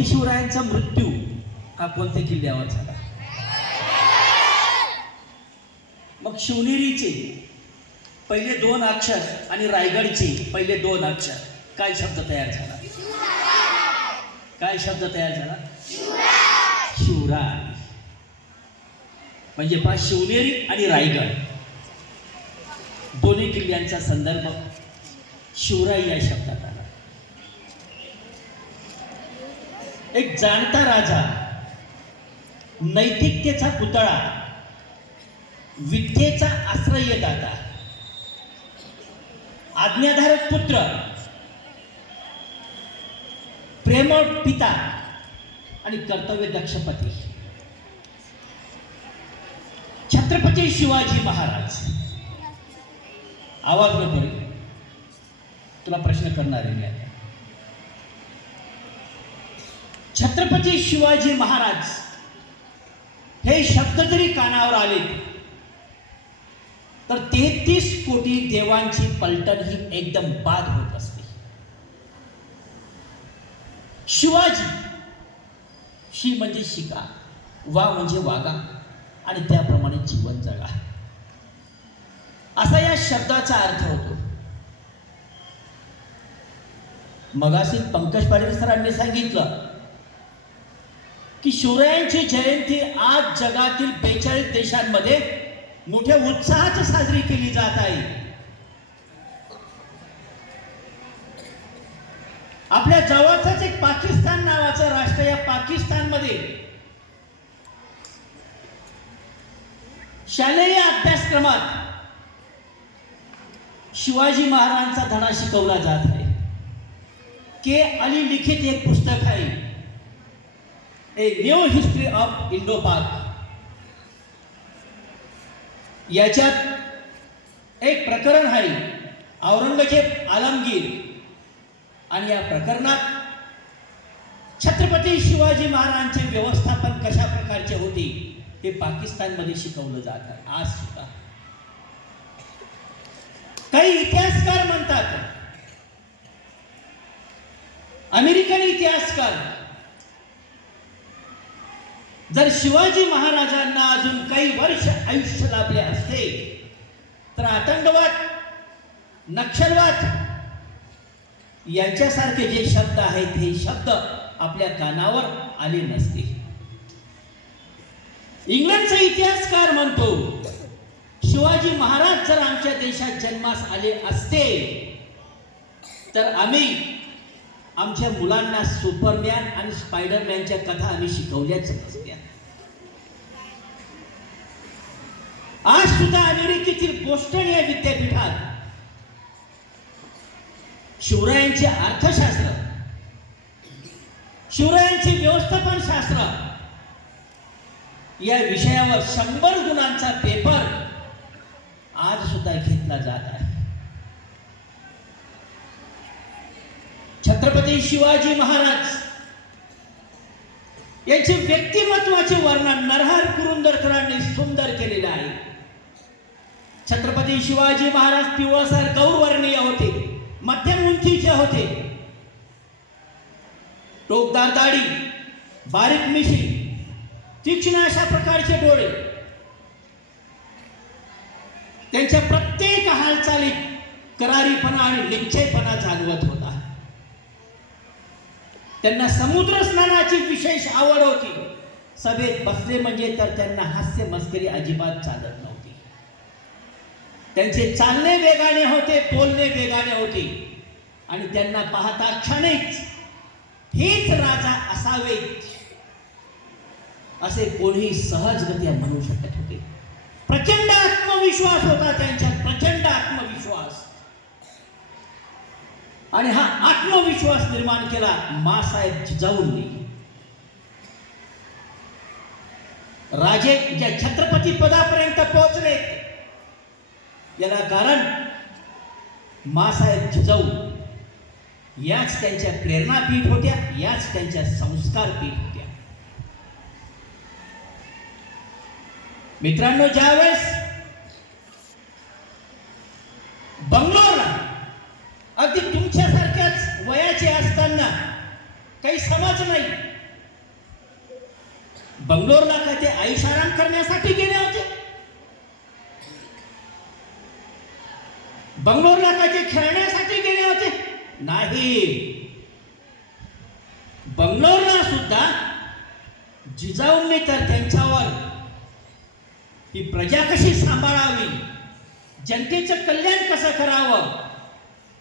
छत्रपती शिवरायांचा मृत्यू हा कोणत्या किल्ल्यावर झाला? मग शिवनेरीचे पहिले 2 अक्षर आणि रायगडचे पहिले 2 अक्षर काय शब्द तयार झाला? काय शब्द तयार झाला? शिवराय. म्हणजे पहा, शिवनेरी आणि रायगड दोन्ही किल्ल्यांचा संदर्भ शिवराय या शब्दात आला. एक जाणता राजा, नैतिकतेचा पुतळा, विद्येचा आश्रयदाता, आज्ञाधारक पुत्र, प्रेमळ पिता आणि कर्तव्यदक्ष पती छत्रपती शिवाजी महाराज. आवाज नको रे, तुला प्रश्न करणार आहे मी आता. छत्रपती शिवाजी महाराज हे शब्द जरी कानावर आले तर 33 कोटी देवांची पलटण ही एकदम बाद होत असते. शिवाजी, शी म्हणजे शिका, वा म्हणजे वागा आणि त्याप्रमाणे जीवन जगा, असा या शब्दाचा अर्थ होतो. मगाशी पंकज पाटील सरांनी सांगितलं की शिवरायांची जयंती आज जगातील 42 देशांमध्ये मोठ्या उत्साहात साजरी केली जात आहे. आपल्या जवळचाच एक पाकिस्तान नावाचं राष्ट्र, या पाकिस्तानमध्ये शालेय अभ्यासक्रमात शिवाजी महाराजांचा धडा शिकवला जात आहे. के अली लिखित एक पुस्तक आहे, a new history of Indo पाक. याच्यात एक प्रकरण आहे, औरंगजेब आलमगीर, आणि या प्रकरणात छत्रपती शिवाजी महाराजांचे व्यवस्थापन कशा प्रकारचे होते हे पाकिस्तानमध्ये शिकवलं जात आहे आज सुद्धा. काही इतिहासकार म्हणतात, अमेरिकन इतिहासकार, जर शिवाजी महाराजांना अजून काही वर्ष आयुष्य लाभले असते तर आतंकवाद, नक्षलवाद यांच्यासारखे जे शब्द आहेत हे शब्द आपल्या कानावर आले नसते. इंग्लंडचा इतिहासकार म्हणतो, शिवाजी महाराज जर आमच्या देशात जन्मास आले असते तर आम्ही आमच्या मुलांना सुपरमॅन आणि स्पायडरमॅनच्या कथा आम्ही शिकवल्याच नसत्या. आज सुद्धा अमेरिकेतील बोस्टन या विद्यापीठात शिवरायांचे अर्थशास्त्र, शिवरायांचे व्यवस्थापन शास्त्र या विषयावर 100 गुणांचा पेपर आज सुद्धा घेतला जात आहे. छत्रपती शिवाजी महाराज यांचे व्यक्तिमत्वाचे वर्णन नरहर कुरुंदकरांनी सुंदर केलेले आहे. छत्रपती शिवाजी महाराज पिवळसर गौरवर्णीय होते, मध्यम उंचीचे होते, टोकदार दाढी, बारीक मिशी, तीक्ष्ण अशा प्रकारचे डोळे. त्यांच्या प्रत्येक हालचालीत करारीपणा आणि निश्चयपणा जाणवत होता. त्यांना समुद्र स्नानाची विशेष आवड होती. सभेत बसले म्हणजे तर त्यांना हास्य मस्करी अजिबात चालत नव्हती. त्यांचे चालणे वेगाने होते, बोलणे वेगाने होते आणि त्यांना पाहता क्षणीच हेच राजा असावेत असे कोणी सहजगत्या म्हणू शकत होते. प्रचंड आत्मविश्वास होता त्यांच्यात, प्रचंड आत्मविश्वास. आणि हा आत्मविश्वास निर्माण केला मासाहेब जिजाऊंनी. राजे ज्या छत्रपती पदापर्यंत पोहोचले याला कारण मासाहेब जिजाऊ याच त्यांच्या प्रेरणापीठ होत्या, याच त्यांच्या संस्कार पीठ होत्या. मित्रांनो, ज्यावेळेस बंगलोरला अगदी तुमच्यासारख्याच वयाचे असताना काही समज नाही, बंगलोरला काय ते ऐशाराम करण्यासाठी गेले होते? बंगलोरला काय ते खेळण्यासाठी गेले होते? नाही. बंगलोरला सुद्धा जिजाऊंनी तर त्यांच्यावर ही प्रजा कशी सांभाळावी, जनतेचं कल्याण कसं करावं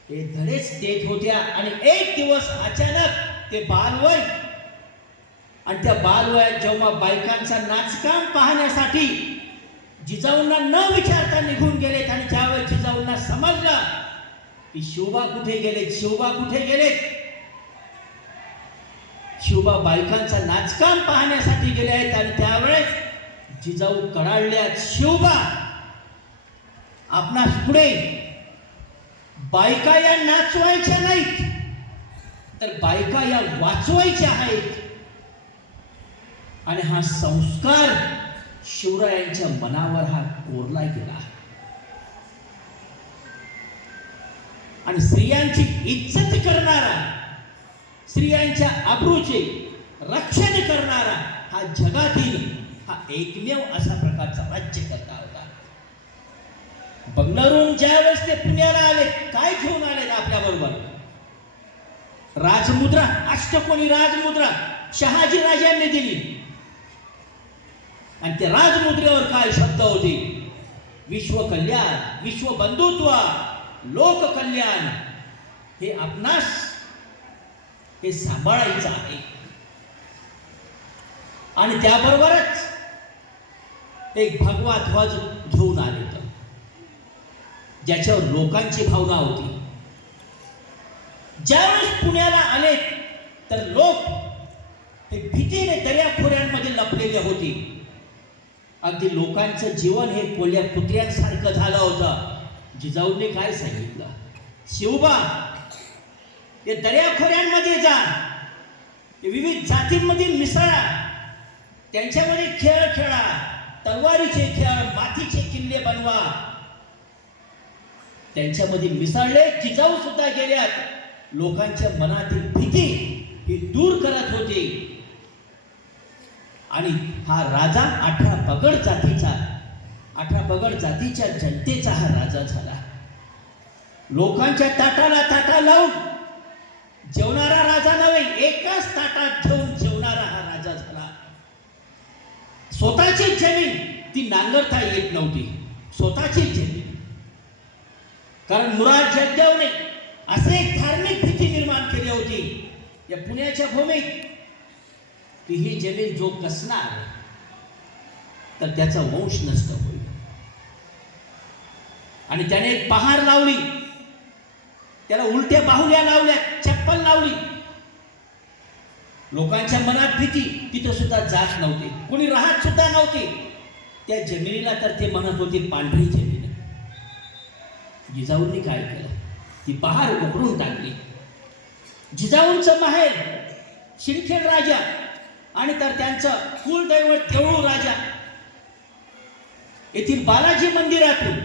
हे धडेच देत होत्या. आणि एक दिवस अचानक ते बालवय, आणि त्या बालवयात जेव्हा बायकांचा नाचकाम पाहण्यासाठी जिजाऊंना न विचारता निघून गेलेत, आणि ज्यावेळेस जिजाऊंना समजलं की शिवबा कुठे गेलेत, शिवबा कुठे गेलेत, शिवबा बायकांचा नाचकाम पाहण्यासाठी गेले आहेत, आणि त्यावेळेस जिजाऊ कडाळल्यात. शिवबा, आपणास पुढे बायका या नाचवायच्या नाहीत, तर बायका या वाचवायच्या आहेत. आणि हा संस्कार शिवरायांच्या मनावर हा कोरला गेला. आणि स्त्रियांची इज्जत करणारा, स्त्रियांच्या आबरूचे रक्षण करणारा हा जगातील हा एकमेव अशा प्रकारचा राज्यकर्ता होता. बंगलोरहून ज्यावेळेस ते पुण्याला आले, काय घेऊन आले आपल्या बरोबर? राजमुद्रा, अष्टकोनी राजमुद्रा शहाजी राजांनी दिली. आणि त्या राजमुद्रेवर काय शब्द होते? विश्व कल्याण, विश्व बंधुत्व, लोक कल्याण हे आपणास हे सांभाळायचं आहे. आणि त्याबरोबरच एक भगवा ध्वज घेऊन आले, तर ज्याच्यावर लोकांची भावना होती. ज्यावेळेस पुण्याला आले तर लोक हे भीतीने दर्याखोऱ्यांमध्ये लपलेले होते. अगदी लोकांचं जीवन हे कोल्ह्या कुत्र्यांसारखं झालं होतं. जिजाऊंनी काय सांगितलं? शिवबा, हे दर्याखोऱ्यांमध्ये जा, विविध जातींमध्ये मिसळा, त्यांच्यामध्ये खेळ खेळा, तलवारीचे खेळ, मातीचे किल्ले बनवा. त्यांच्यामध्ये मिसळले. जिजाऊ सुद्धा गेल्यात. लोकांच्या मनातील भीती ही दूर करत होते. आणि हा राजा 18 पगड जातीच्या जनतेचा हा राजा झाला. लोकांच्या ताटाला ताटा लावून जेवणारा राजा नव्हे, एकाच ताटात घेऊन जेवणारा हा राजा झाला. स्वतःची जमीन ती नांगरता येत नव्हती, स्वतःची जमीन. कारण मुराद जगदेवने असे एक धार्मिक भीती निर्माण केली होती या पुण्याच्या भूमीत की ही जमीन जो कसणार तर त्याचा वंश नष्ट होईल. आणि त्याने एक पहार लावली, त्याला उलट्या बाहुल्या लावल्या, चप्पल लावली. लोकांच्या मनात भीती, तिथं सुद्धा जात नव्हते, कोणी राहत सुद्धा नव्हते त्या जमिनीला. तर ते म्हणत होते पांढरी जमीन. जिजाऊंनी काय केलं? ती पहार उकरून टाकली. जिजाऊंचं माहेर शिंदखेड राजा आणि तर त्यांचं कुलदैवत देऊळ राजा येथील बालाजी मंदिरातून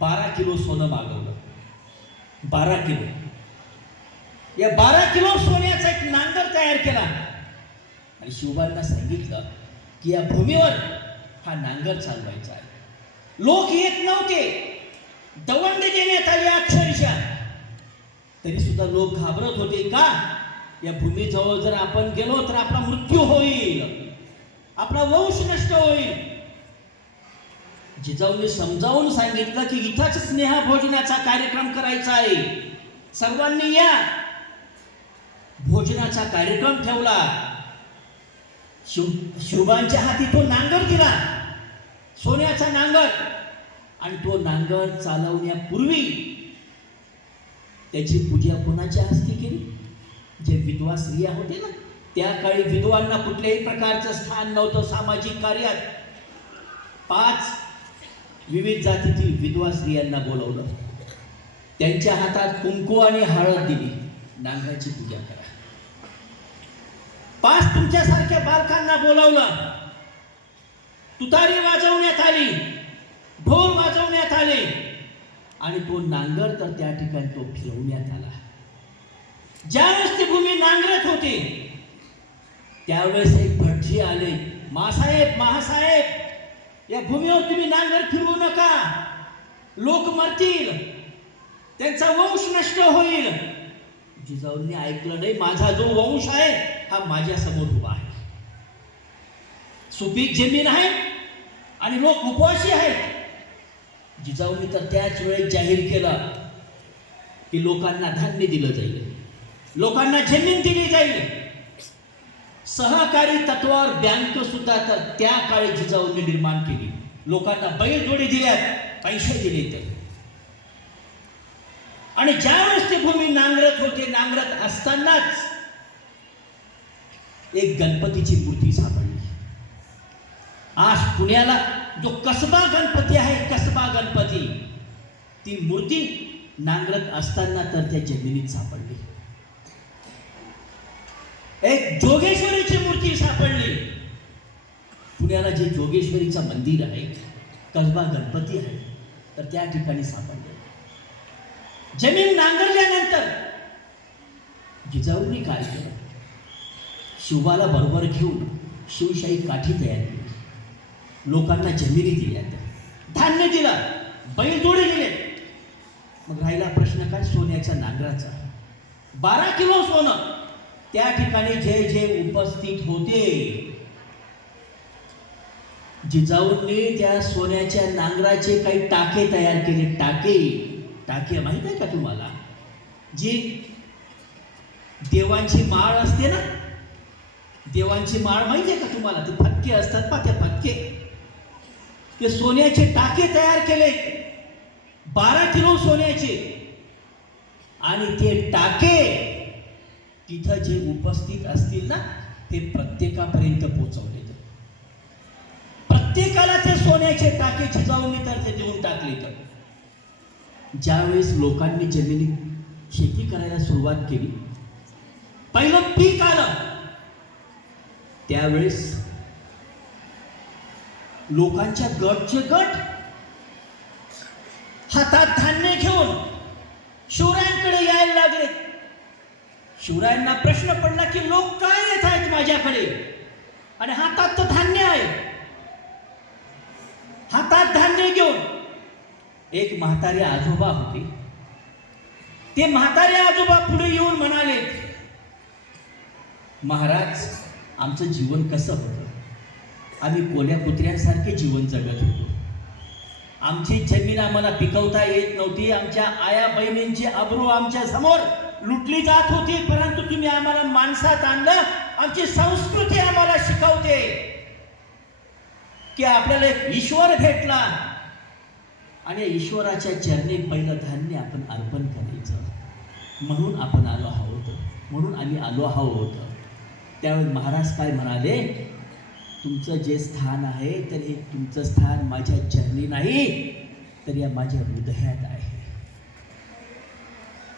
12 किलो सोनं मागवलं. 12 किलो. या 12 किलो सोन्याचा एक नांगर तयार केला आणि शिवबांना सांगितलं की या भूमीवर हा नांगर चालवायचा आहे. लोक येत नव्हते, दवंड देण्यात आली अक्षरशः. तरी सुद्धा लोक घाबरत होते. का? या भूमीजवळ जर आपण गेलो तर आपला मृत्यू होईल, आपला वंश नष्ट होईल. जिजाऊंनी समजावून सांगितलं की इथंच स्नेहभोजनाचा कार्यक्रम करायचा आहे, सर्वांनी या. भोजनाचा कार्यक्रम ठेवला. शिवबांच्या हाती तो नांगर दिला, सोन्याचा नांगर. आणि तो नांगर चालवण्यापूर्वी त्याची पूजा कोणाच्या हस्ते केली? जे विधवा स्त्रिया होते ना, त्या काळी विधवांना कुठल्याही प्रकारचं स्थान नव्हतं सामाजिक कार्यात. 5 विविध जातीतील विधवा स्त्रियांना बोलवलं, त्यांच्या हातात कुंकू आणि हळद दिली. नांगराची पूजा करा. 5 तुमच्यासारख्या बालकांना बोलवलं, तुतारी वाजवण्यात आली, ढोल वाजवण्यात आले आणि तो नांगर तर त्या ठिकाणी तो फिरवण्यात आला. ज्यावेळेस ती भूमी नांगरत होती त्यावेळेस एक भटजी आले महासाहेब या भूमीवर तुम्ही नांगर फिरवू नका, लोक मरतील, त्यांचा वंश नष्ट होईल. जिजाऊंनी ऐकलं नाही. माझा जो वंश आहे हा माझ्या समोर उभा आहे. सुपीक जमीन आहे आणि लोक उपवासी आहेत. जिजाऊंनी तर त्याच वेळेस जाहीर केलं की लोकांना धान्य दिलं जाईल, लोकांना जमीन दिली जाईल. सहकारी तत्वावर बँक सुद्धा तर त्या काळी जिजाऊंनी निर्माण केली. लोकांना बैलजोडी दिल्यात, पैसे दिले तर. आणि ज्यावेळेस ते भूमी नांगरत होते, नांगरत असतानाच एक गणपतीची मूर्ती सापडली. आज पुण्याला जो कसबा गणपती आहे, कसबा गणपती, ती मूर्ती नांगरत असताना तर त्या जमिनीत सापडली. एक जोगेश्वरीची मूर्ती सापडली. पुण्याला जे जोगेश्वरीचं मंदिर आहे, कसबा गणपती आहे, तर त्या ठिकाणी सापडले. जमीन नांगरल्यानंतर जिजाऊंनी काय केलं? शिवाला बरोबर घेऊन शिवशाही काठी तयार केली. लोकांना जमिनी दिल्या, धान्य दिलं, बैलजोडे दिले. मग राहिला प्रश्न काय? सोन्याच्या नांगराचा. 12 किलो सोनं. त्या ठिकाणी जे जे उपस्थित होते, जिजाऊंनी त्या सोन्याच्या नांगराचे काही टाके तयार केले. टाके माहित आहे का तुम्हाला? जी देवांची माळ असते ना, देवांची माळ माहिती आहे का तुम्हाला? ते फटके असतात पा, त्या फटके, ते सोन्याचे टाके तयार केले. 12 किलो सोन्याचे. आणि ते टाके तिथं जे उपस्थित असतील ना, ते प्रत्येकापर्यंत पोहोचवले. प्रत्येकाला ते सोन्याचे टाके जिजाऊंनी तर ते देऊन टाकले. तर ज्यावेळेस लोकांनी जमिनीत शेती करायला सुरुवात केली, पहिलं पीक आलं, त्यावेळेस लोकांच्या गटचे गट हातात धान्य घेऊन शिवरायांकडे यायला लागले. शिवरायांना प्रश्न पडला की लोक काय येत आहेत माझ्याकडे आणि हातात तर धान्य आहे. हातात धान्य घेऊन एक म्हातारे आजोबा होते. ते म्हातारे आजोबा पुढे येऊन म्हणाले, महाराज, आमचं जीवन कसं होतं? आम्ही कोल्या कुत्र्यांसारखे जीवन जगत होतो. आमची जमीन आम्हाला पिकवता येत नव्हती. आमच्या आया बहिणींची अब्रू आमच्या समोर लुटली जात होती. परंतु तुम्ही आम्हाला माणसात आणलं. आमची संस्कृती आम्हाला शिकवते की आपल्याला एक ईश्वर भेटला आणि ईश्वराच्या चरणी पहिलं धान्य आपण अर्पण करायचं. म्हणून आपण आलो आहोत, म्हणून आम्ही आलो आहोत. त्यावेळी महाराज काय म्हणाले? तुमचं जे स्थान आहे तर हे तुमचं स्थान माझ्या चरणी नाही, तर या माझ्या हृदयात आहे.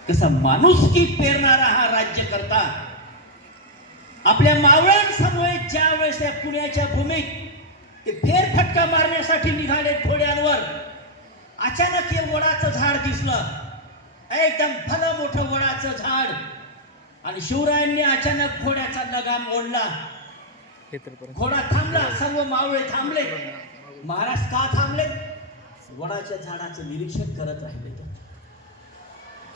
कसा माणुसकी पेरणारा हा राज्यकर्ता आपल्या मावळ्यांसमोर ज्या वेळेस त्या पुण्याच्या भूमीत ते फेरफटका मारण्यासाठी निघाले घोड्यांवर, अचानक हे वडाचं झाड दिसलं. एकदम भलं मोठं वडाचं झाड. आणि शिवरायांनी अचानक घोड्याचा लगाम ओढला. घोडा थांबला. सर्व मावळे थांबले. महाराज का थांबले? वडाच्या झाडाचं निरीक्षण करत राहिले.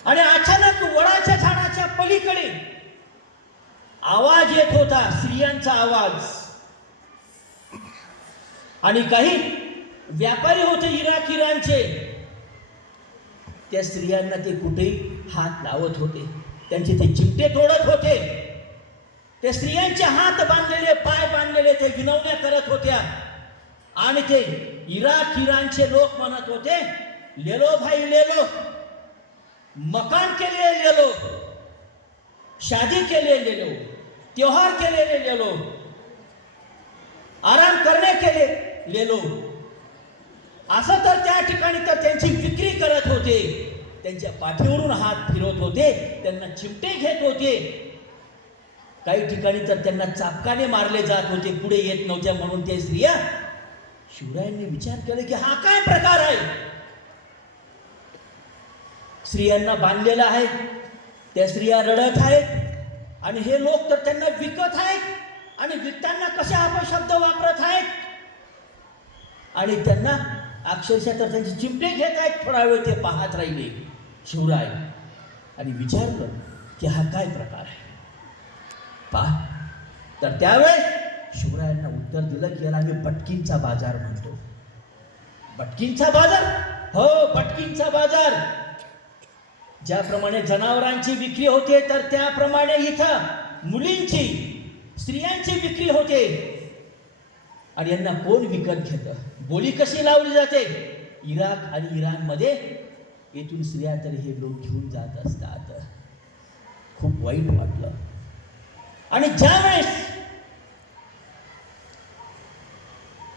आणि अचानक वडाच्या झाडाच्या पलीकडे आवाज येत होता, स्त्रियांचा आवाज. आणि काही व्यापारी होते इराणचे. त्या स्त्रियांना ते कुठेही हात लावत होते, त्यांचे ते चिमटे तोडत होते. ते स्त्रियांचे हात बांधलेले, पाय बांधलेले ते विनवण्या करत होत्या. आणि ते इराणचे लोक म्हणत होते, ले लो भाई ले लो, मकान के लिए ले लो, शादी के लिए ले लो, त्योहार के लिए ले लो, आराम करने के लिए ले लो. असं तर त्या ठिकाणी तर त्यांची विक्री करत होते. त्यांच्या पाठीवरून हात फिरवत होते, त्यांना चिमटे घेत होते. काही ठिकाणी तर त्यांना चापकाने मारले जात होते, पुढे येत नव्हत्या म्हणून ते स्त्रिया. शिवरायांनी विचार केला की हा काय प्रकार आहे? स्त्रियांना बांधलेला आहे, त्या स्त्रिया रडत आहेत आणि हे लोक तर त्यांना विकत आहेत आणि विकताना कसे अपशब्द वापरत आहेत आणि त्यांना अक्षरशः तर त्यांची चिमटे घेत आहेत. थोडा वेळ ते पाहत राहिले शिवराय आणि विचारलं की हा काय प्रकार आहे पहा. तर त्यावेळेस शिवरायांना उत्तर दिलं की याला आम्ही भटकींचा बाजार म्हणतो. भटकींचा बाजार? हो, भटकींचा बाजार. ज्याप्रमाणे जनावरांची विक्री होते तर त्याप्रमाणे इथं मुलींची, स्त्रियांची विक्री होते. आणि यांना कोण विकत घेतं? बोली कशी लावली जाते? इराक आणि इराणमध्ये येथून स्त्रिया तर हे लोक घेऊन जात असतात. खूप वाईट वाटलं. आणि ज्यावेळेस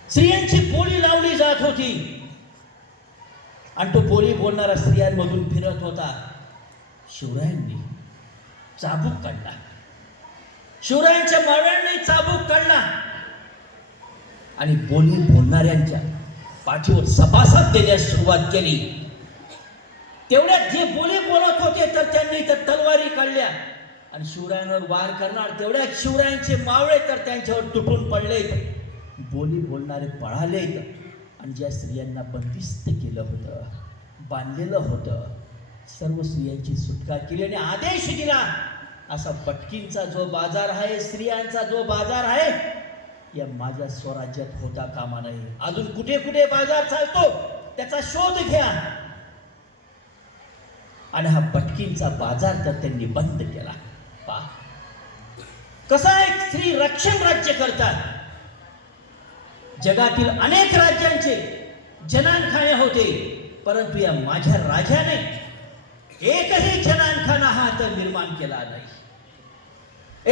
स्त्रियांची बोली लावली जात होती आणि तो बोली बोलणारा स्त्रियांमधून फिरत होता, शिवरायांनी चाबूक काढला. शिवरायांच्या मावळ्यांनी चाबूक काढला आणि बोली बोलणाऱ्यांच्या पाठीवर सभासद देण्यास सुरुवात केली. तेवढ्यात जे बोली बोलत होते तर त्यांनी तर तलवारी काढल्या आणि शिवरायांवर वार करणार. तेवढ्यात शिवरायांचे मावळे तर त्यांच्यावर तुटून पडले. बोली बोलणारे पळाले आणि ज्या स्त्रियांना बंदिस्त केलं होतं, बांधलेलं होतं, सर्व स्त्रियांची सुटका केली आणि आदेश दिला, असा भटकींचा जो बाजार आहे, स्त्रियांचा जो बाजार आहे, या माझ्या स्वराज्यात होता कामा नये. अजून कुठे कुठे बाजार चालतो त्याचा शोध घ्या. आणि हा भटकींचा बाजार तर त्यांनी बंद केला. पहा कसा एक स्त्री रक्षण राज्य करतात. जगातील अनेक राज्यांचे जनानखाने होते, परंतु या माझ्या राजाने एकही जनानखाना हा तर निर्माण केला नाही.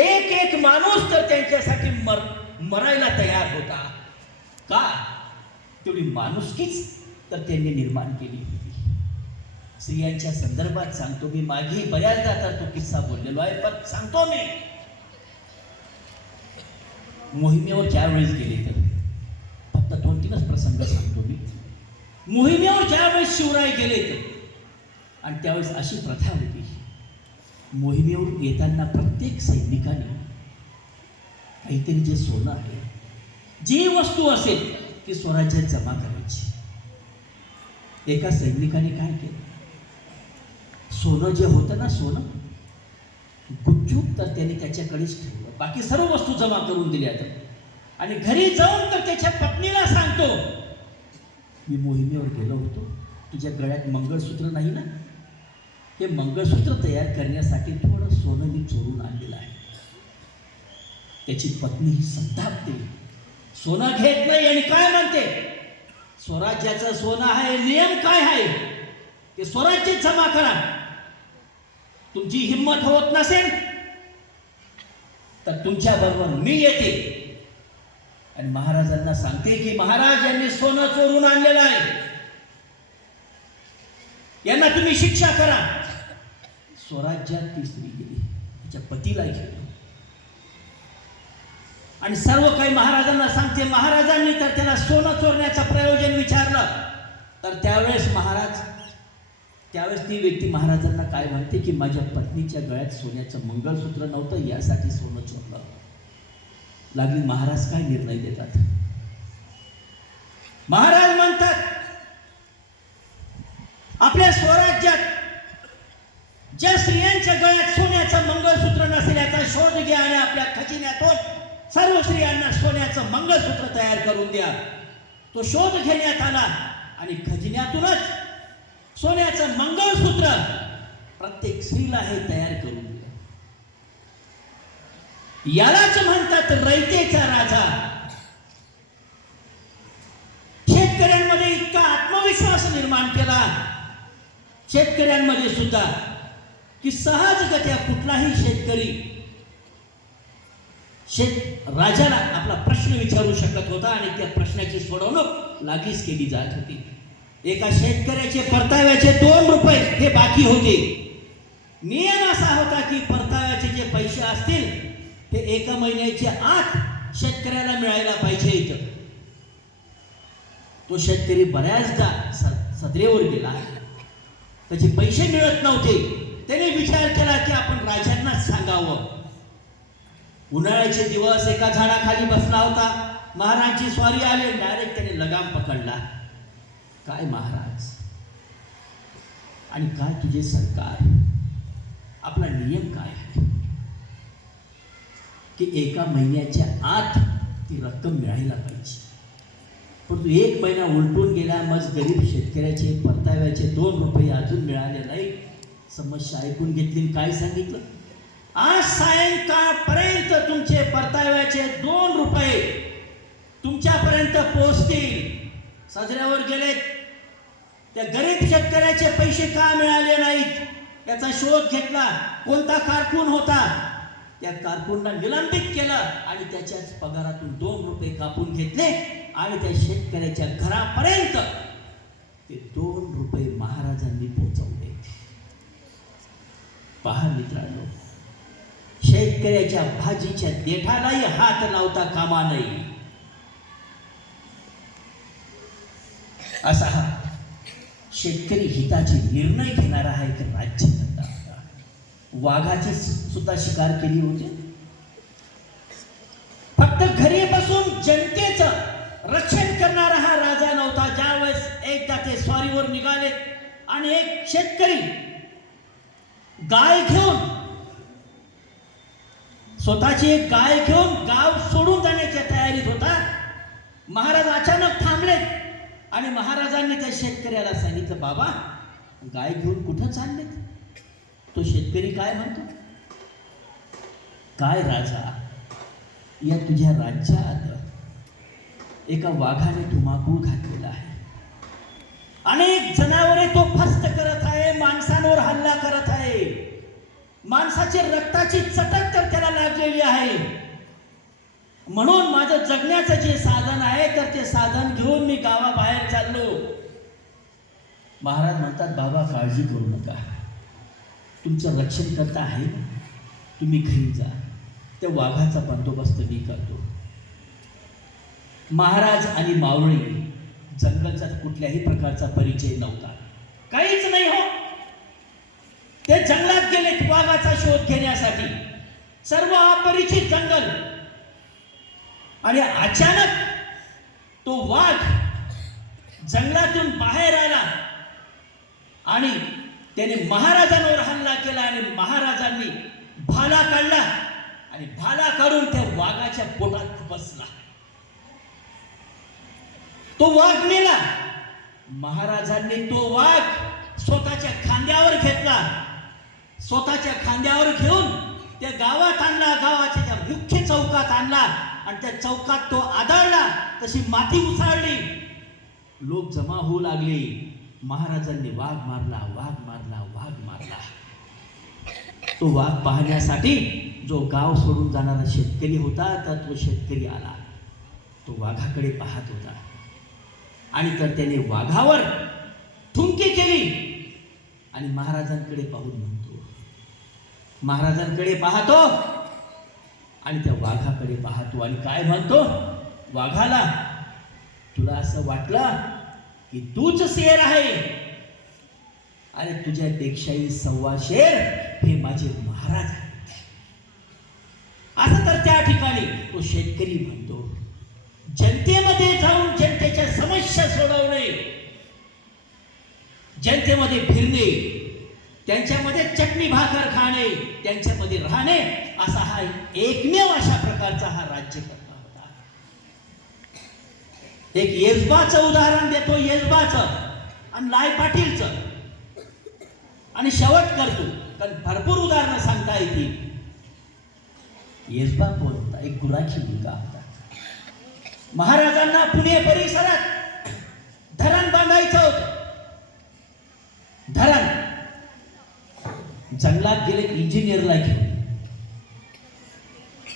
एक एक माणूस तर त्यांच्यासाठी मरायला तयार होता. का? तेवढी माणुसकीच तर त्यांनी निर्माण केली होती. स्त्रियांच्या संदर्भात सांगतो मी, मागे बऱ्याचदा तर तो किस्सा बोललेलो आहे, पण सांगतो मी. मोहिमेवर ज्या वेळेस गेले तर फक्त 2-3 प्रसंग सांगतो मी. मोहिमेवर ज्या वेळेस शिवराय गेले तर आणि त्यावेळेस अशी प्रथा होती, मोहिमेवरून येताना प्रत्येक सैनिकाने काहीतरी जे सोनं आहे, जी वस्तू असेल ती स्वराज्यात जमा करायची. एका सैनिकाने काय केलं, सोनं जे होतं ना, सोनं गुपचूप तर त्याने त्याच्याकडेच ठेवलं. बाकी सर्व वस्तू जमा करून दिल्या. आणि घरी जाऊन तर त्याच्या पत्नीला सांगतो, मी मोहिमेवर गेलो होतो, तुझ्या गळ्यात मंगळसूत्र नाही ना, हे मंगळसूत्र तयार करण्यासाठी थोडं सोनं मी चोरून आणलेलं आहे. त्याची पत्नी ही संतापते, सोनं घेत नाही आणि काय म्हणते, स्वराज्याचं सोनं आहे, नियम काय आहे ते स्वराज्यात जमा करा. तुमची हिंमत होत नसेल तर तुमच्या बरोबर मी येते आणि महाराजांना सांगते की महाराज यांनी सोनं चोरून आणलेलं आहे, यांना तुम्ही शिक्षा करा. स्वराज्यात ती स्त्री गेली, तिच्या पतीला घेऊन आणि सर्व काही महाराजांना सांगते. महाराजांनी तर त्याला सोनं चोरण्याचं प्रयोजन विचारलं तर त्यावेळेस ती व्यक्ती महाराजांना काय म्हणते की माझ्या पत्नीच्या गळ्यात सोन्याचं मंगळसूत्र नव्हतं, यासाठी सोनं चोरलं. लागली महाराज काय निर्णय देतात. महाराज म्हणतात, आपल्या स्वराज्यात ज्या स्त्रियांच्या गळ्यात सोन्याचं मंगळसूत्र नसेल याचा शोध घ्या आणि आपल्या खजिन्यातून सर्व स्त्रियांना सोन्याचं मंगळसूत्र तयार करून द्या. तो शोध घेण्यात आला आणि खजिन्यातूनच सोन्याचं मंगळसूत्र प्रत्येक स्त्रीला हे तयार करून दिलं. यालाच म्हणतात रयतेचा राजा. शेतकऱ्यांमध्ये इतका आत्मविश्वास निर्माण केला, शेतकऱ्यांमध्ये सुद्धा, की सहजगत्या कुठलाही शेतकरी राजाला आपला प्रश्न विचारू शकत होता आणि त्या प्रश्नाची सोडवणूक लागलीच केली जात होती. एका शेतकऱ्याचे परताव्याचे 2 रुपये हे बाकी होते. नियम असा होता की परताव्याचे जे पैसे असतील ते 1 महिन्याच्या आत शेतकऱ्याला मिळायला पाहिजे. तो शेतकरी बऱ्याचदा सदरेवर गेला, त्याचे पैसे मिळत नव्हते. त्याने विचार केला की आपण राजांनाच सांगावं. उन्हाळ्याचे दिवस एका झाडाखाली बसला होता. महाराजांची स्वारी आली, डायरेक्ट त्याने लगाम पकडला. काय महाराज आणि काय तुझे सरकार, आपला नियम काय आहे की एका महिन्याच्या आत ती रक्कम मिळायला पाहिजे. परंतु 1 महिना उलटून गेला, मग गरीब शेतकऱ्याचे परताव्याचे 2 रुपये अजून मिळाले नाही. समस्या ऐकून घेतली. काय सांगितलं, आज सायंकाळपर्यंत तुमचे परताव्याचे 2 रुपये तुमच्यापर्यंत पोहोचतील. सजऱ्यावर गेलेत. त्या गरीब शेतकऱ्याचे पैसे का मिळाले नाहीत याचा शोध घेतला. कोणता कारकून होता, त्या कारकूनला निलंबित केलं आणि त्याच्याच पगारातून 2 रुपये कापून घेतले आणि त्या शेतकऱ्याच्या घरापर्यंत ते 2 रुपये महाराजांनी पोहोचवले. पहा मित्रांनो, शेतकऱ्याच्या भाजीच्या देठालाही हात लावता कामा नये. असा हा शेतकरी हिताचे निर्णय घेणारा हा एक राज्यकर्ता होता. वाघाची सुद्धा शिकार केली होती. फक्त घरी बसून जनतेचं रक्षण करणारा हा राजा नव्हता. ज्यावेळेस एकदा ते स्वारीवर निघाले आणि एक शेतकरी गाय घेऊन, स्वतःची एक गाय घेऊन गाव सोडून जाण्याच्या तयारीत होता. महाराज अचानक थांबले आणि महाराजांनी त्या शेतकऱ्याला सांगितलं, बाबा गाय घेऊन कुठं चाललेत? तो शेतकरी काय म्हणतो, काय राजा, या तुझ्या राज्यात एका वाघाने धुमाकूळ घातलेला आहे. अनेक जनावरे तो फस्त करत आहे, माणसांवर हल्ला करत आहे. माणसाची रक्ताची चटक तर त्याला लागलेली आहे. म्हणून माझं जगण्याचं जे साधन आहे तर ते साधन घेऊन मी गावाबाहेर चाललो. महाराज म्हणतात, बाबा काळजी करू नका, तुमचं रक्षण करता आहे, तुम्ही घरी जा, त्या वाघाचा बंदोबस्त मी करतो. महाराज आणि मावळी जंगलचा कुठल्याही प्रकारचा परिचय नव्हता, काहीच नाही हो. ते जंगलात गेले वाघाचा शोध घेण्यासाठी. सर्व अपरिचित जंगल. आणि अचानक तो वाघ जंगलातून बाहेर आला आणि त्याने महाराजांवर हल्ला केला आणि महाराजांनी भाला काढला आणि भाला काढून त्या वाघाच्या पोटात बसला. तो वाघ मेला. महाराजांनी तो वाघ स्वतःच्या खांद्यावर घेतला. स्वतःच्या खांद्यावर घेऊन त्या गावात आणला, गावाच्या त्या मुख्य चौकात आणला आणि त्या चौकात तो आदळला. तशी माती उसळली, लोक जमा होऊ लागले. महाराजांनी वाघ मारला, वाघ मारला, वाघ मारला. तो वाघ पाहण्यासाठी जो गाव सोडून जाणारा शेतकरी होता तर तो शेतकरी आला. तो वाघाकडे पाहत होता आणि तर त्याने वाघावर थुंकी केली आणि महाराजांकडे पाहून म्हणतो, महाराजांकडे पाहतो आणि त्या वाघाकडे पाहतो आणि काय म्हणतो वाघाला, तुला असं वाटलं की तूच शेर आहे? अरे तुझ्यापेक्षाही 1.25 शेर हे माझे महाराज आहेत. असं तर त्या ठिकाणी तो शेतकरी म्हणतो. जनतेमध्ये जाऊन जनतेच्या समस्या सोडवणे, जनतेमध्ये फिरणे, त्यांच्यामध्ये चटणी भाकर खाणे, त्यांच्यामध्ये राहणे, असा हा एकमेव अशा प्रकारचा हा राज्यकर्ता होता. एक येसबाचं उदाहरण देतो, येसबाचं आणि लाय पाटीलचं, आणि शेवट करतो, कारण भरपूर उदाहरणं सांगता येतील. येसबा कोण होता? एक गुराखी मुलगा होता. महाराजांना पुणे परिसरात धरण बांधायचं होतं. धरण जंगलात गेले, इंजिनियरला घेऊन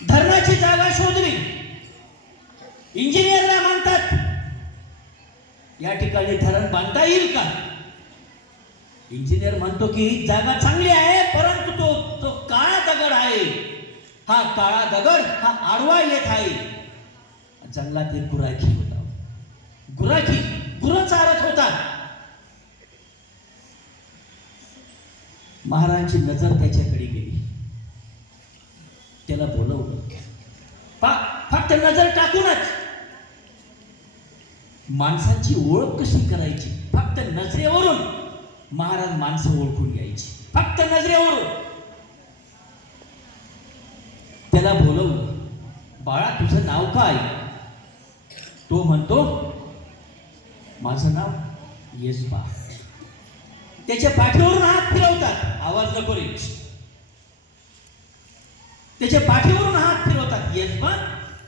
धरणाची जागा शोधली. इंजिनियरला म्हणतात, या ठिकाणी धरण बांधता येईल का? इंजिनियर म्हणतो की ही जागा चांगली आहे, परंतु तो काळा दगड आहे. हा काळा दगड हा आडवा येत आहे. जंगलात एक गुराखी होता. गुराखी गुरं चारत होता. महाराजांची नजर त्याच्याकडे गेली. त्याला बोलवलं. फक्त नजर टाकूनच. माणसाची ओळख कशी करायची? फक्त नजरेवरून महाराज माणसं ओळखून घ्यायची. फक्त नजरेवरून. त्याला बोलवलं. बाळा, तुझं नाव काय? तो म्हणतो, माझं नाव येसबा. त्याच्या पाठीवरून हात फिरवतात. आवाज नको रे. त्याच्या पाठीवरून हात फिरवतात. येसबा,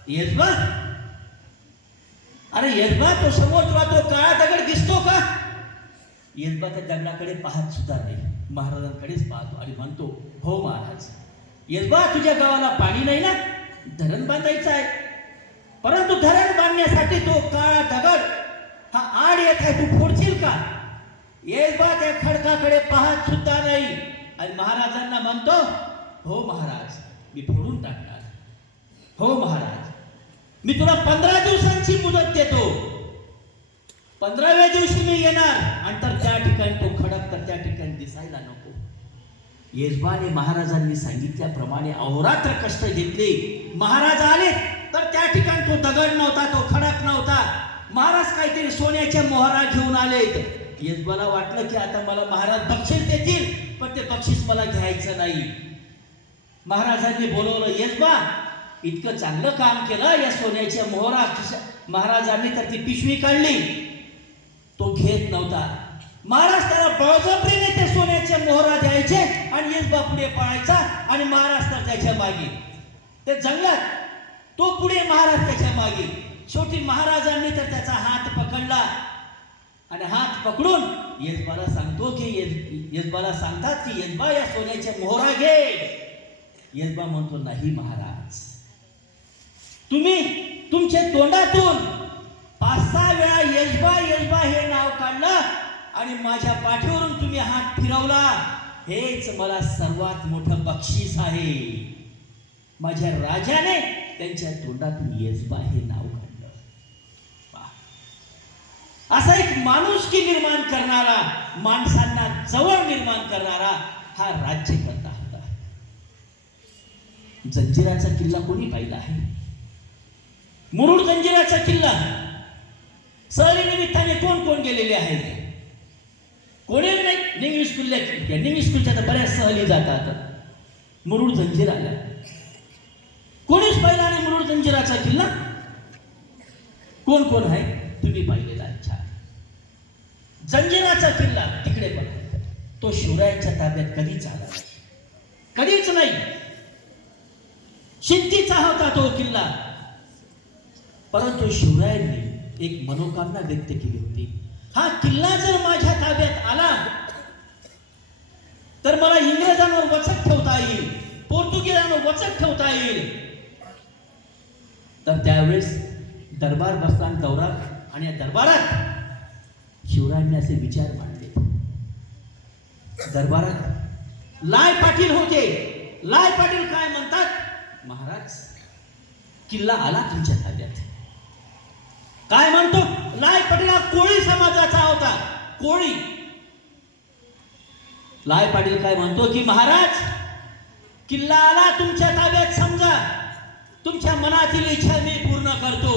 येसबा. अरे येसबा, तो समोर तुला तो काळा दगड दिसतो का? येसबा त्या दगडाकडे पाहत सुद्धा नाही, महाराजांकडेच पाहतो आणि म्हणतो, हो महाराज. येसबा, तुझ्या गावाला पाणी नाही ना? धरण बांधायचं आहे. परंतु धरण बांधण्यासाठी तो काळा दगड हा आड येत आहे, तू फोडशील का? येसबा त्या खडकाकडे पाहत सुद्धा नाही आणि महाराजांना म्हणतो, हो महाराज, मी फोडून टाकणार. हो महाराज, मी तुला 15 दिवसांची मुदत देतो. 15व्या दिवशी मी येणार आणि तर त्या ठिकाणी तो खडक तर त्या ठिकाणी दिसायला नको. येसबाने महाराजांनी सांगितल्याप्रमाणे अहोरात्र कष्ट घेतले. महाराज आले तर त्या ठिकाणी तो दगड नव्हता, तो खडक नव्हता. महाराज काहीतरी सोन्याच्या मोहरा घेऊन आलेत. येसबाला वाटलं की आता मला महाराज बक्षीस देतील, पण ते बक्षीस मला घ्यायचं नाही. महाराजांनी बोलवलं, येसबा, इतकं चांगलं काम केलं. या सोन्याच्या मोहरा महाराजांनी तर ती पिशवी काढली. तो घेत नव्हता. महाराज त्याला बळजबरीने ते सोन्याच्या मोहरा द्यायचे आणि येसबा पुढे पळायचा आणि महाराज तर त्याच्या मागे. ते जंगलात तो पुढे, महाराज त्याच्या मागे. शेवटी महाराजांनी तर त्याचा हात पकडला आणि हात पकडून येसबाला सांगतो की येसबाला सांगतात की येसबा, या सोन्याच्या मोहरा घे. येसबा म्हणतो, नाही महाराज, तुम्ही तुमच्या तोंडातून 5-6 वेळा येसबा येसबा हे नाव काढलं आणि माझ्या पाठीवरून तुम्ही हात फिरवला. हेच मला सर्वात मोठं बक्षीस आहे. माझ्या राजाने त्यांच्या तोंडातून येसबा हे नाव काढलं. असा एक माणुसकी निर्माण करणारा, माणसांना जवळ निर्माण करणारा हा राज्यकर्ता होता. जंजिराचा किल्ला कोणी पाहिला आहे? मुरुड जंजिराचा किल्ला. सहली निमित्ताने कोण कोण गेलेले आहेत? कोणी नाही. निंग्लिश किल्ल्या, निंग्लिश किल्ल्याच्या तर बऱ्याच सहली जातात. मुरुड जंजिराला कोणीच पाहिला नाही. मुरुड जंजिराचा किल्ला कोण कोण आहे? तुम्ही पाहिलेला आहे. छान. जंजिराचा किल्ला तिकडे पण तो शिवरायांच्या ताब्यात कधीच आला नाही, कधीच नाही. शिंदीचा होता तो किल्ला. परंतु शिवरायांनी एक मनोकामना व्यक्त केली होती. हा किल्ला जर माझ्या ताब्यात आला तर मला इंग्रजांवर वचक ठेवता येईल, पोर्तुगीजांवर वचक ठेवता येईल. तर त्यावेळेस दरबार बसला दौरा आणि या दरबारात शिवरायांनी असे विचार मांडले. दरबारात लाय पाटील होते. लाय पाटील काय म्हणतात? महाराज, किल्ला आला तुमच्या ताब्यात. काय म्हणतो? लाय पाटील हा कोळी समाजाचा होता. कोळी. लाय पाटील काय म्हणतो की महाराज, किल्ला आला तुमच्या ताब्यात, समजा तुमच्या मनातील इच्छा मी पूर्ण करतो.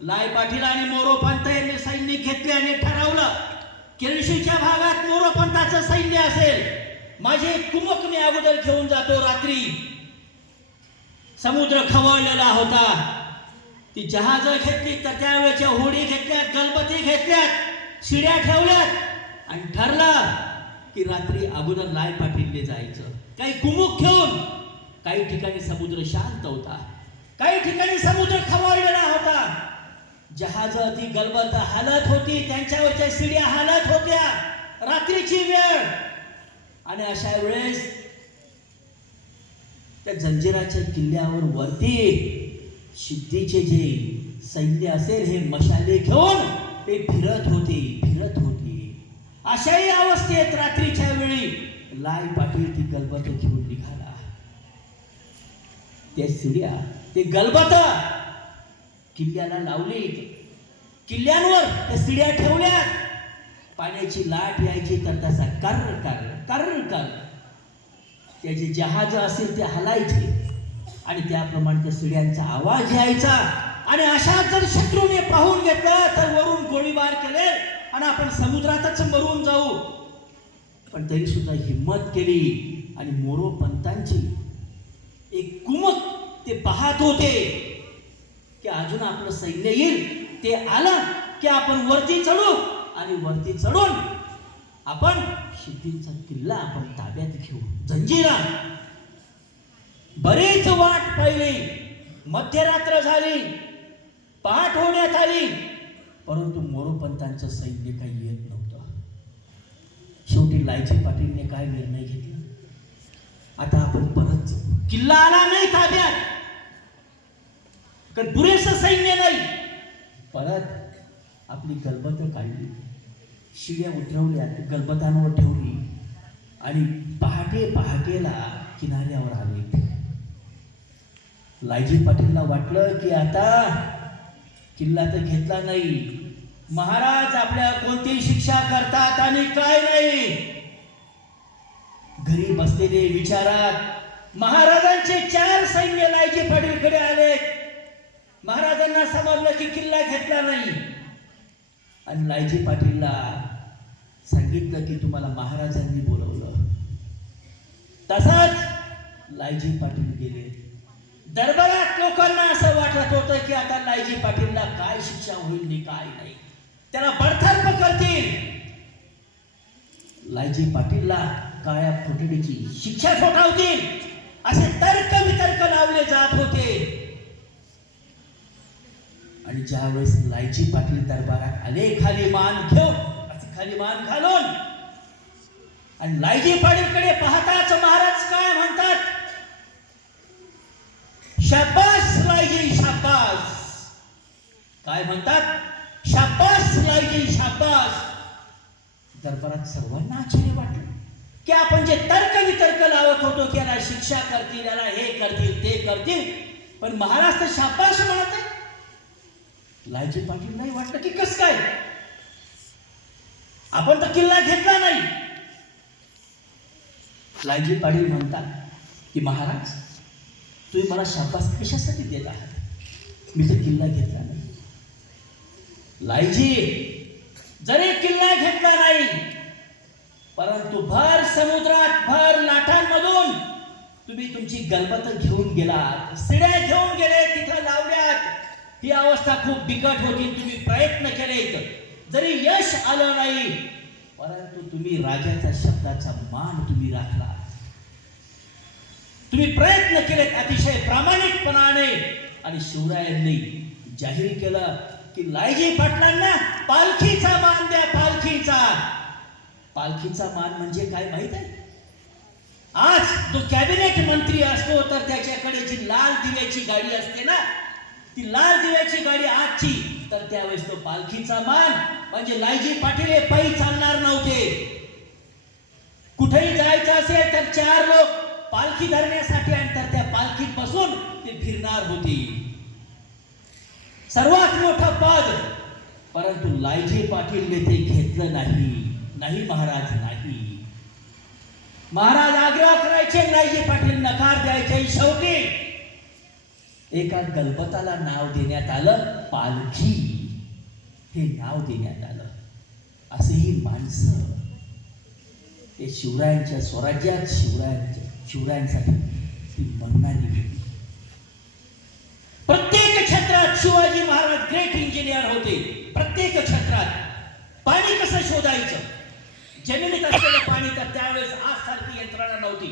लाय पाटील आणि मोरोपंत यांनी सैन्य घेतले आणि ठरवलं केळशीच्या भागात मोरोपंताचं सैन्य असेल. माझे कुमक मी अगोदर घेऊन जातो. रात्री समुद्र खवळलेला होता. ती जहाजं घेतली, तर त्यावेळेच्या होडी घेतल्यात, गलबती घेतल्यात, शिड्या ठेवल्यात आणि ठरलं की रात्री अगोदर लाय पाटीलने जायचं. काही कुमुक घेऊन. काही ठिकाणी समुद्र शांत होता, काही ठिकाणी समुद्र खवळलेला होता. जहाज ती गलबत हालत होती, त्यांच्यावरच्या शिड्या हालत होत्या. रात्रीची वेळ आणि अशा वेळेस त्या जंजिराच्या किल्ल्यावर वरती सिद्धीचे जे सैन्य असेल हे मशाले घेऊन ते फिरत होते, फिरत होते. अशाही अवस्थेत रात्रीच्या वेळी लाय पाटील ती गलबत घेऊन निघाला. त्या शिड्या, ते गलबत किल्ल्याला लावली. किल्ल्यांवर त्या शिड्या ठेवल्या. पाण्याची लाट यायची तर तसा कर कर कर कर त्याचे जहाज असेल ते हलायचे. आणि त्याप्रमाणे त्या शिड्यांचा आवाज यायचा आणि अशाच जर शत्रूने पाहून घेतलं तर वरून गोळीबार केले आणि आपण समुद्रातच मरून जाऊ. पण तरी सुद्धा हिम्मत केली आणि मोरोपंतांची एक कुमक ते पाहत होते की अजून आपलं सैन्य येईल. ते आलं की आपण वरती चढू आणि वरती चढून आपण शिद्दींचा किल्ला आपण ताब्यात घेऊ. जंजिरा बरीच वाट पाहिली, मध्यरात्र झाली, पहाट होण्यात आली, परंतु मोरोपंतांचं सैन्य काही येत नव्हतं. शेवटी लायजी पाटीलने काय निर्णय घेतला, आता आपण परत जाऊ. किल्ला आला नाही ताब्यात, कारण पुरेसं सैन्य नाही. परत आपली गलबत काढली, शिड्या उतरवल्या, गलबतांवर ठेवली आणि पहाटेला किनाऱ्यावर आले. लायजी पाटीलला वाटलं की आता किल्ला तर घेतला नाही, महाराज आपल्या कोणती शिक्षा करतात आणि काय नाही. घरी बसलेले विचारात महाराजांचे 4 सैन्य लायजी पाटीलकडे आले. महाराजांना समजलं की किल्ला घेतला नाही आणि लायजी पाटीलला सांगितलं की तुम्हाला महाराजांनी बोलवलं. तसाच लायजी पाटील गेले. दरबारात लोकांना असं वाटत होतं की आता लायजी पाटीलला काय शिक्षा होईल नि काय नाही, त्याला बडतर्फ करतील. लायजी पाटीलला काळ्या कोठडीची शिक्षा ठोठावतील असे तर्क वितर्क लावले जात होते. आणि ज्यावेळेस लायजी पाटील दरबारात आले खाली मान घेऊन, असे खाली मान घालून, आणि लायजी पाटीलकडे पाहताच महाराज काय म्हणतात, शाबास लायजी शाबास. काय म्हणतात, शाबास लायजी शाबास. दरबारात सर्वांना आश्चर्य वाटलं की आपण जे तर्क वितर्क लावत होतो की याला शिक्षा करतील, याला हे करतील ते करतील, पण महाराज तर शाबास म्हणत आहे. लायजी पाटील नाही वाटलं की कस काय, आपण तर किल्ला घेतला नाही. लायजी पाटील म्हणतात की महाराज तुम्ही मला शाबास कशासाठी देत आहात, मी तर किल्ला घेतला नाही. लायजी जरी किल्ला घेतला नाही, परंतु भर समुद्रात भर लाटांमधून तुम्ही तुमची गलबत घेऊन गेलात, शिड्या घेऊन गेले, तिथं लावल्यात. ही अवस्था खूप बिकट होती, तुम्ही प्रयत्न केलेत, जरी यश आलं नाही, परंतु तुम्ही राजाच्या शब्दाचा मान तुम्ही राखला. तुम्ही प्रयत्न केलेत अतिशय प्रामाणिकपणाने. आणि शिवरायांनी जाहीर केलं की लायजी पाटलांना पालखीचा मान द्या. पालखीचा मान म्हणजे काय माहित आहे? आज जो कॅबिनेट मंत्री असतो तर त्याच्याकडे जी लाल दिव्याची गाडी असते ना, ती लाल दिव्याची गाडी आजची, तर त्यावेळेस तो पालखीचा मान म्हणजे लायजी पाटील हे पायी चालणार नव्हते. कुठेही जायचं असेल तर 4 लोक पालखी धरण्यासाठी आणि तर त्या पालखीत बसून ते फिरणार होती. सर्वात मोठं पद, परंतु लायजी पाटीलने ते घेतलं नाही. नाही महाराज नाही. महाराज आग्रह करायचे, लायजी पाटील नकार द्यायचे. शेवटी एका गलबताला नाव देण्यात आलं पालखी, हे नाव देण्यात आलं. असेही माणसं ते शिवरायांच्या स्वराज्यात शिवरायांसाठी ती म्हणणारी होती. प्रत्येक क्षेत्रात शिवाजी महाराज ग्रेट इंजिनियर होते. प्रत्येक क्षेत्रात पाणी कसं शोधायचं, जमिनीत असलेलं पाणी, तर त्यावेळेस आज सारखी यंत्रणा नव्हती.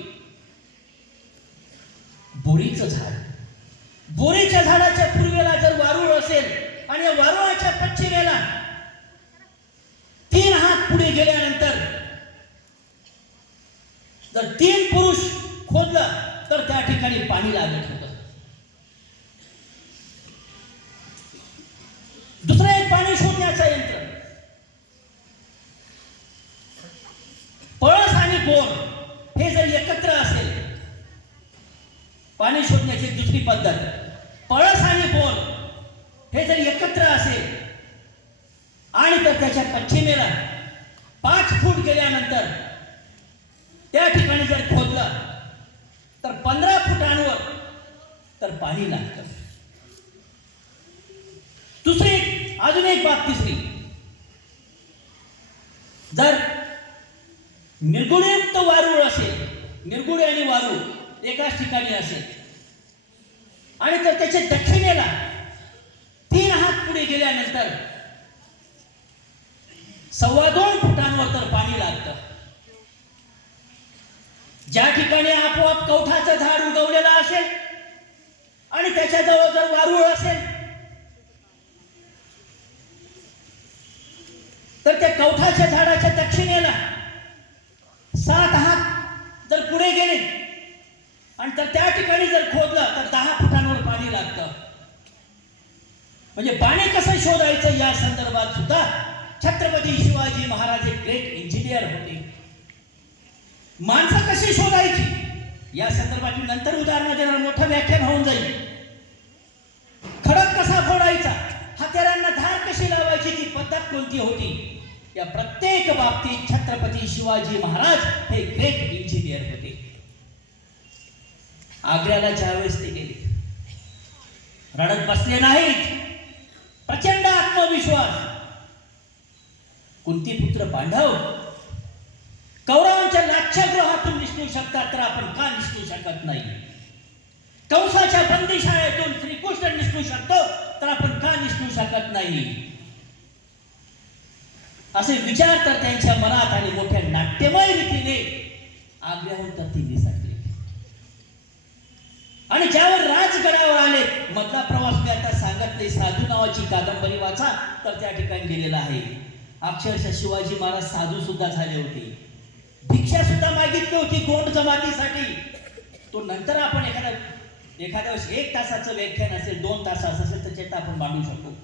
बोरीचं झाड, बोरीच्या झाडाच्या पूर्वेला जर वारुळ असेल आणि या वारुळाच्या पश्चिमेला 3 हात पुढे गेल्यानंतर जर 3 पुरुष खोदलं तर त्या ठिकाणी पाणी लागत होतं. दुसरं एक पाणी शोधण्याचं यंत्र, पळस आणि बोर हे जर एकत्र असेल, पाणी शोधण्याची दुसरी पद्धत, पळस आणि बोर हे जर एकत्र असेल आणि तर त्याच्या पश्चिमेला 5 फूट गेल्यानंतर त्या ठिकाणी जर खोदलं तर 15 फुटांवर तर पाणी लागतं. दुसरी अजून एक बाब तिसरी, जर निर्गुणयुक्त वारूळ असेल, निर्गुण आणि वारूळ एकाच ठिकाणी असेल आणि तर त्याच्या दक्षिणेला 3 हात पुढे गेल्यानंतर 2.25 फुटांवर तर पाणी लागतं. ज्या ठिकाणी आपोआप कवठाचं झाड उगवलेलं असेल आणि त्याच्याजवळ जर वारूळ असेल तर त्या कवठाच्या झाडाच्या दक्षिणेला 7 हात जर पुढे गेले आणि तर त्या ठिकाणी जर खोदलं तर 10 फुटांवर पाणी लागतं. म्हणजे पाणी कसं शोधायचं या संदर्भात सुद्धा छत्रपती शिवाजी महाराज एक ग्रेट इंजिनियर होते. माणसं कशी शोधायची या संदर्भात मी नंतर उदाहरण देणार, मोठं व्याख्यान होऊन जाईल. खडक कसा फोडायचा, हत्यारांना धार कशी लावायची, ती पद्धत कोणती होती, या प्रत्येक बाबतीत छत्रपती शिवाजी महाराज हे ग्रेट इंजिनियर होते. आग्र्याला ज्यावेळेस ते गेले, रडत बसले नाहीत, प्रचंड आत्मविश्वास. कुंतीपुत्र पांडव कौरवांच्या लाक्षागृहातून निसटू शकतात तर आपण का निसटू शकत नाही? कंसाच्या बंदीशाळेतून श्रीकृष्ण निसटू शकतो तर आपण का निसटू शकत नाही? असे विचार तर त्यांच्या मनात आणि मोठ्या नाट्यमय रीतीने आग्र्याहून तर ती निसटली. आणि ज्यावर राजगडावर आले, मधला प्रवास मी आता सांगत नाही, साधू नावाची कादंबरी वाचा तर त्या ठिकाणी गेलेला आहे. अक्षरशः शिवाजी महाराज साधू सुद्धा झाले होते, भिक्षा सुद्धा मागितली होती गोंड जमातीसाठी. तो नंतर आपण एखाद्या वेळेस 1 तासाचं व्याख्यान असेल, 2 तासाचं असेल त्याच्यात आपण मांडू शकतो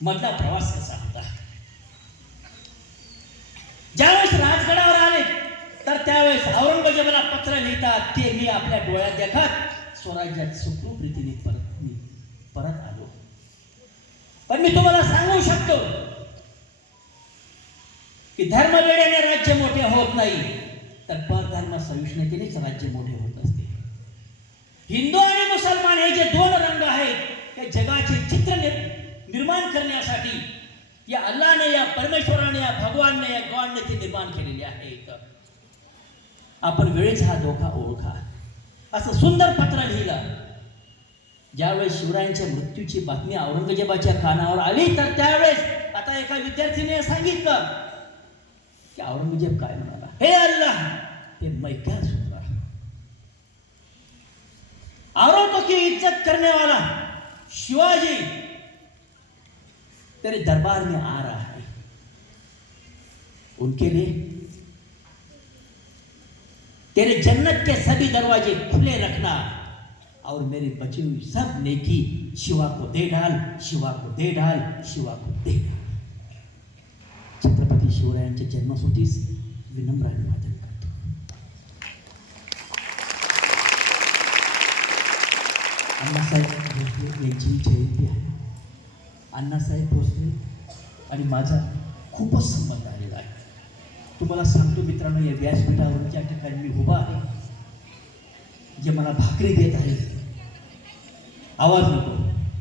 मधला प्रवास कसा होता. ज्यावेळेस राजगडावर आले तर त्यावेळेस औरंगजेबाला पत्र लिहितात की मी आपल्या डोळ्यात देखत स्वराज्यात सुखरूप रीतीने परत आलो. पण मी तुम्हाला सांगू शकतो की धर्मवेड्याने राज्य मोठे होत नाही, तर परधर्म सहिष्णुतेनेच राज्य मोठे होत असते. हिंदू आणि मुसलमान हे जे 2 रंग आहेत, ते जगाचे चित्र निर्माण करण्यासाठी या अल्लाने, या परमेश्वराने, या भगवानने, या गॉडने ते निर्माण केलेले आहेत. आपण वेळेस हा धोका ओळखा. असं सुंदर पत्र लिहिलं. ज्यावेळेस शिवरायांच्या मृत्यूची बातमी औरंगजेबाच्या कानावर आली तर त्यावेळेस आता एका विद्यार्थीने सांगितलं कि औरंगजेब काय म्हणाला, हे अल्लाह ते मैं क्या सुन रहा, औरतों की इज्जत करने वाला शिवाजी तेरे दरबार में आ रहा है, उनके लिए तेरे जन्नत के सभी दरवाजे खुले रखना और मेरी बची हुई सब नेकी शिवा को दे डाल, शिवा को दे डाल, शिवा को दे डाल. छत्रपती शिवरायांच्या जन्मस्तुतीस विनम्र अभिवादन करतो. अण्णासाहेब भोसले यांची जयंती आहे. अण्णासाहेब भोसले आणि माझा खूपच संबंध आलेला आहे. तुम्हाला सांगतो मित्रांनो, या व्यासपीठावर ज्या ठिकाणी मी उभा आहे, जे मला भाकरी देत आहे, आवाज नको,